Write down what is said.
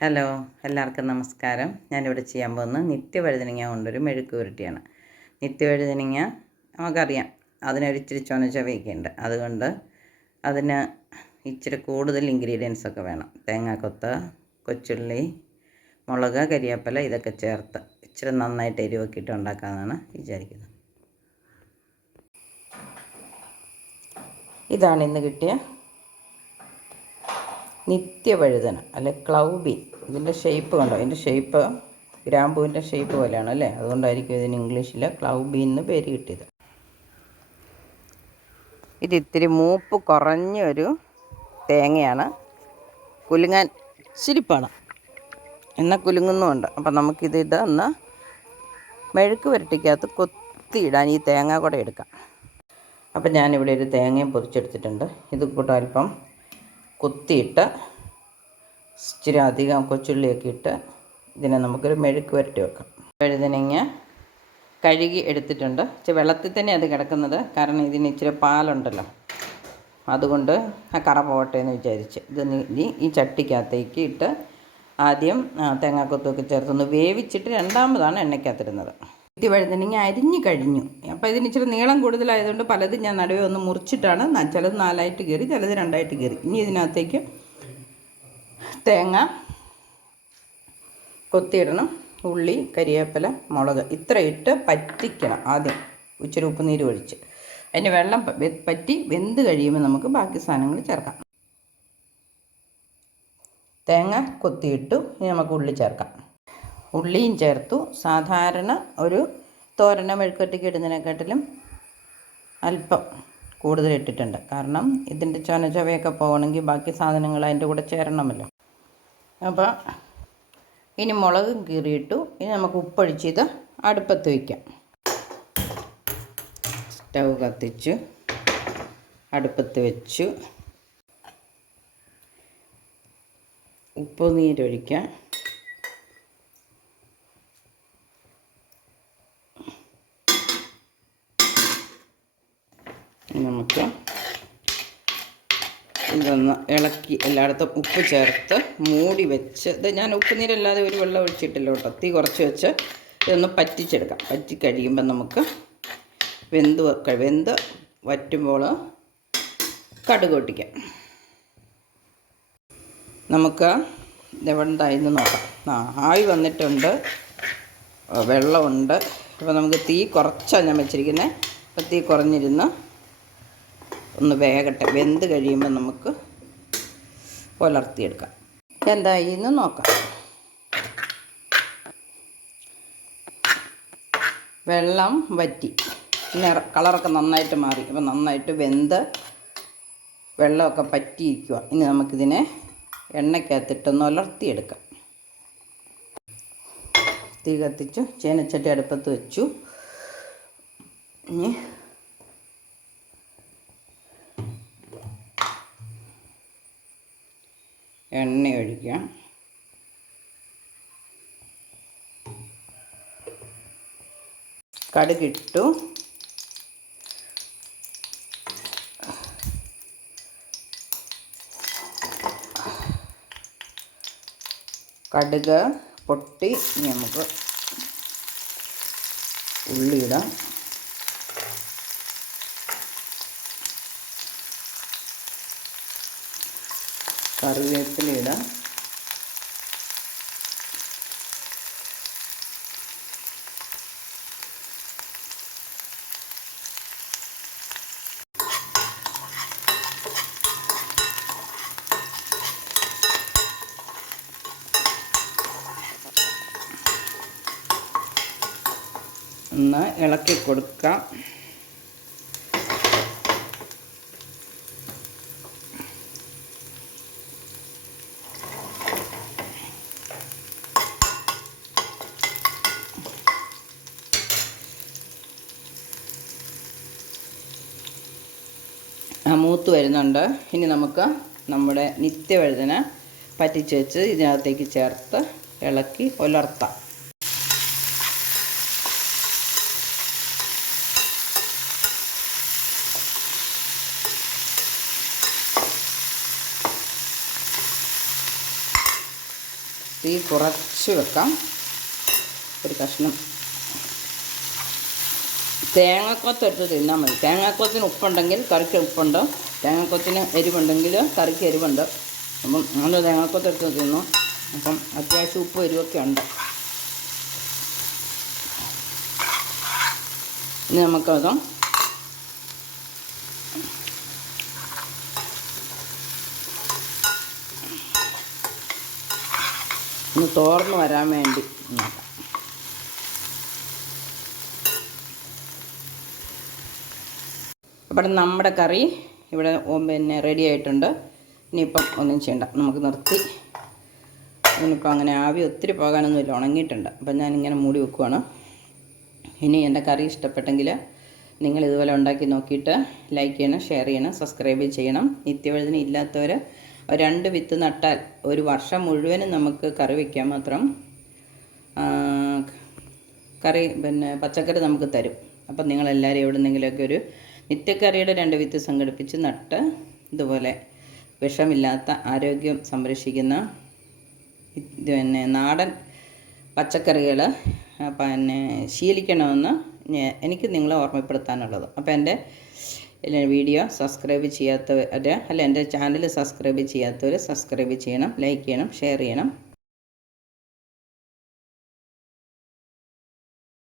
Hello, എല്ലാവർക്കും നമസ്കാരം. ഞാനിവിടെ ചെയ്യാൻ പോകുന്നത് നിത്യവഴുതനങ്ങ കൊണ്ടൊരു മെഴുക്ക് പുരട്ടിയാണ്. നിത്യവഴുതനങ്ങ നമുക്കറിയാം, അതിനൊരിച്ചിരി ചൊവയൊക്കെ ഉണ്ട്. അതുകൊണ്ട് അതിന് ഇച്ചിരി കൂടുതൽ ഇൻഗ്രീഡിയൻസൊക്കെ വേണം. തേങ്ങാക്കൊത്ത്, കൊച്ചുള്ളി, മുളക്, കരിവേപ്പില ഇതൊക്കെ ചേർത്ത് ഇച്ചിരി നന്നായിട്ട് എരിവൊക്കെ ഇട്ട് ഉണ്ടാക്കാമെന്നാണ് വിചാരിക്കുന്നത്. ഇതാണ് ഇന്ന് കിട്ടിയ നിത്യവഴുതന അല്ലെ ക്ലൗ ബീൻ. ഇതിൻ്റെ ഷേപ്പ് കണ്ടോ? ഇതിൻ്റെ ഷേപ്പ് ഗ്രാമ്പൂവിൻ്റെ ഷേപ്പ് പോലെയാണ് അല്ലേ? അതുകൊണ്ടായിരിക്കും ഇതിന് ഇംഗ്ലീഷിൽ ക്ലൗ ബീൻ എന്ന് പേര് കിട്ടിയത്. ഇത് ഇത്തിരി മൂപ്പ് കുറഞ്ഞൊരു തേങ്ങയാണ്. കുലുങ്ങാൻ ഇച്ചിരിപ്പാണ്, എന്നാൽ കുലുങ്ങുന്നുമുണ്ട്. അപ്പം നമുക്കിത് ഒന്ന് മെഴുക്ക് പുരട്ടിക്കകത്ത് കൊത്തിയിടാൻ ഈ തേങ്ങ കൂടെ എടുക്കാം. അപ്പം ഞാനിവിടെ ഒരു തേങ്ങയും പൊതിച്ചെടുത്തിട്ടുണ്ട്. ഇത് കൂടെ അല്പം കൊത്തിയിട്ട് ഇച്ചിരി അധികം കൊച്ചുള്ളിയൊക്കെ ഇട്ട് ഇതിനെ നമുക്കൊരു മെഴുക്ക് പുരട്ടി വെക്കാം. വഴുതനങ്ങ കഴുകി എടുത്തിട്ടുണ്ട്. വെള്ളത്തിൽ തന്നെ അത് കിടക്കുന്നത്, കാരണം ഇതിന് ഇച്ചിരി പാലുണ്ടല്ലോ, അതുകൊണ്ട് ആ കറ പോകട്ടെ എന്ന് വിചാരിച്ച് ഇത് ഇനി ഈ ചട്ടിക്കകത്തേക്ക് ഇട്ട് ആദ്യം തേങ്ങാക്കൊത്തൊക്കെ ചേർത്തൊന്ന് വേവിച്ചിട്ട് രണ്ടാമതാണ് എണ്ണയ്ക്കകത്തിടുന്നത്. വഴുതനങ്ങ അരിഞ്ഞ് കഴിഞ്ഞു. അപ്പോൾ ഇതിന് ഇച്ചിരി നീളം കൂടുതലായതുകൊണ്ട് പലതും ഞാൻ നടുവേ ഒന്ന് മുറിച്ചിട്ടാണ്, ചിലത് 4ആയിട്ട് കീറി, ചിലത് 2ആയിട്ട് കീറി. ഇനി ഇതിനകത്തേക്ക് തേങ്ങ കൊത്തിയിടണം, ഉള്ളി, കരിവേപ്പില, മുളക് ഇത്ര ഇട്ട് പറ്റിക്കണം. ആദ്യം ഇച്ചിരി ഉപ്പ് നീര് ഒഴിച്ച് അതിൻ്റെ വെള്ളം പറ്റി വെന്ത് കഴിയുമ്പോൾ നമുക്ക് ബാക്കി സാധനങ്ങൾ ചേർക്കാം. തേങ്ങ കൊത്തിയിട്ടു. ഇനി നമുക്ക് ഉള്ളി ചേർക്കാം. ഉള്ളിയും ചേർത്തു. സാധാരണ ഒരു തോരന മെഴുക്കുവരട്ടിക്ക് ഇടുന്നതിനെക്കാട്ടിലും അല്പം കൂടുതൽ ഇട്ടിട്ടുണ്ട്, കാരണം ഇതിൻ്റെ ചൊവയൊക്കെ പോകണമെങ്കിൽ ബാക്കി സാധനങ്ങൾ അതിൻ്റെ കൂടെ ചേരണമല്ലോ. അപ്പോൾ ഇനി മുളകും കീറിയിട്ടു. ഇനി നമുക്ക് ഉപ്പൊഴിച്ച് ഇത് അടുപ്പത്ത് വയ്ക്കാം. സ്റ്റൗ കത്തിച്ചു, അടുപ്പത്ത് വെച്ചു. ഉപ്പ് നീരൊഴിക്കാം. നമുക്ക് ഇതൊന്ന് ഇളക്കി എല്ലായിടത്തും ഉപ്പ് ചേർത്ത് മൂടി വെച്ച്, ഇത് ഞാൻ ഉപ്പ് നീരല്ലാതെ ഒരു വെള്ളം ഒഴിച്ചിട്ടില്ല കേട്ടോ, തീ കുറച്ച് വെച്ച് ഇതൊന്ന് പറ്റിച്ചെടുക്കാം. പറ്റി കഴിയുമ്പോൾ നമുക്ക് വെന്ത് വറ്റുമ്പോൾ കടുക് പൊട്ടിക്കാം. നമുക്ക് ഇതെവിടെന്തായെന്ന് നോക്കാം. ആവി വന്നിട്ടുണ്ട്, വെള്ളമുണ്ട്. അപ്പോൾ നമുക്ക് തീ കുറച്ചാണ് ഞാൻ വെച്ചിരിക്കുന്നത്. അപ്പോൾ തീ കുറഞ്ഞിരുന്ന് ഒന്ന് വേകട്ടെ. വെന്ത് കഴിയുമ്പോൾ നമുക്ക് പുലർത്തിയെടുക്കാം. എന്തായി എന്ന് നോക്കാം. വെള്ളം വറ്റി, കളറൊക്കെ നന്നായിട്ട് മാറി. അപ്പോൾ നന്നായിട്ട് വെന്ത് വെള്ളമൊക്കെ പറ്റിയിരിക്കുക. ഇനി നമുക്കിതിനെ എണ്ണയ്ക്കകത്തിട്ടൊന്ന് ഉലർത്തിയെടുക്കാം. തീ കത്തിച്ചു, ചീനച്ചട്ടി അടുപ്പത്ത് വെച്ചു. ഇനി എണ്ണ ഒഴിക്കാം. കടുകിട്ടു. കടുക് പൊട്ടി. ഇനി നമുക്ക് ഉള്ളിയിടാം. കറിവേപ്പില ഇടാം. ഒന്ന് ഇളക്കി കൊടുക്കാം. മൂത്ത് വരുന്നുണ്ട്. ഇനി നമുക്ക് നമ്മുടെ നിത്യവഴുതന പറ്റിച്ച് വെച്ച് ഇതിനകത്തേക്ക് ചേർത്ത് ഇളക്കി ഉലർത്താം. തീ കുറച്ച് വെക്കാം. ഒരു കഷ്ണം തേങ്ങാക്കൊത്ത് എടുത്ത് തിന്നാൽ മതി. തേങ്ങാക്കൊത്തിന് ഉപ്പുണ്ടെങ്കിൽ കറിക്ക് ഉപ്പുണ്ട്, തേങ്ങാക്കൊത്തിന് എരിവുണ്ടെങ്കിൽ കറിക്ക് എരിവുണ്ട്. അപ്പം നമ്മൾ തേങ്ങാക്കൊത്ത് എടുത്ത് തിന്നു. അപ്പം അത്യാവശ്യം ഉപ്പ് എരിവൊക്കെ ഉണ്ട്. ഇനി നമുക്കത് ഒന്ന് തോർന്ന് വരാൻ വേണ്ടി നോക്കാം. അപ്പം നമ്മുടെ കറി ഇവിടെ റെഡി ആയിട്ടുണ്ട്. ഇനിയിപ്പം ഒന്നും ചെയ്യണ്ട, നമുക്ക് നിർത്തി. ഇനിയിപ്പോൾ അങ്ങനെ ആവി ഒത്തിരി പോകാനൊന്നുമില്ല, ഉണങ്ങിയിട്ടുണ്ട്. അപ്പം ഞാനിങ്ങനെ മൂടി വെക്കുവാണ്. ഇനി എൻ്റെ കറി ഇഷ്ടപ്പെട്ടെങ്കിൽ നിങ്ങൾ ഇതുപോലെ ഉണ്ടാക്കി നോക്കിയിട്ട് ലൈക്ക് ചെയ്യണം, ഷെയർ ചെയ്യണം, സബ്സ്ക്രൈബ് ചെയ്യണം. നിത്യവഴുതിന് ഇല്ലാത്തവർ 2 വിത്ത് നട്ടാൽ ഒരു വർഷം മുഴുവനും നമുക്ക് കറി വയ്ക്കാൻ മാത്രം കറി പച്ചക്കറി നമുക്ക് തരും. അപ്പം നിങ്ങളെല്ലാവരും എവിടെന്നെങ്കിലുമൊക്കെ ഒരു നിത്യക്കറിയുടെ 2 വിത്ത് സംഘടിപ്പിച്ച് നട്ട് ഇതുപോലെ വിഷമില്ലാത്ത ആരോഗ്യം സംരക്ഷിക്കുന്ന നാടൻ പച്ചക്കറികൾ ശീലിക്കണമെന്ന് എനിക്ക് നിങ്ങളെ ഓർമ്മപ്പെടുത്താനുള്ളത്. അപ്പോൾ എൻ്റെ വീഡിയോ സബ്സ്ക്രൈബ് ചെയ്യാത്തവർ എൻ്റെ ചാനൽ സബ്സ്ക്രൈബ് ചെയ്യാത്തവർ സബ്സ്ക്രൈബ് ചെയ്യണം, ലൈക്ക് ചെയ്യണം, ഷെയർ ചെയ്യണം.